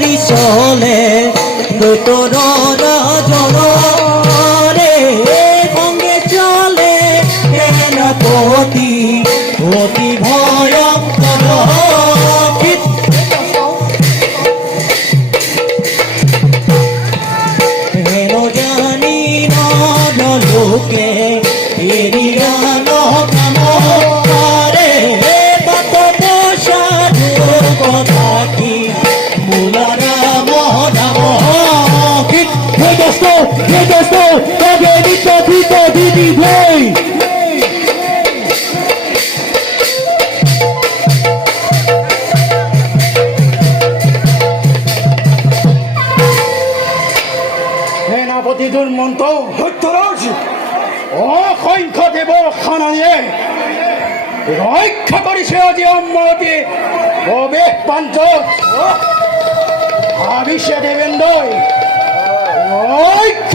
করি চলে তোর জন রে সঙ্গে চলে সেনাপতি অতি ভয়ঙ্কর হেন জানি না লোকে সেনাপতি দুর্মন্ত সত্যরাজ অসংখ্য দেৱৰ খানানিয়ে ৰক্ষা কৰিছে আজি অম্মতি প্ৰৱেশ প্ৰান্তত ভাবিছে দেৱেন্দ্ৰই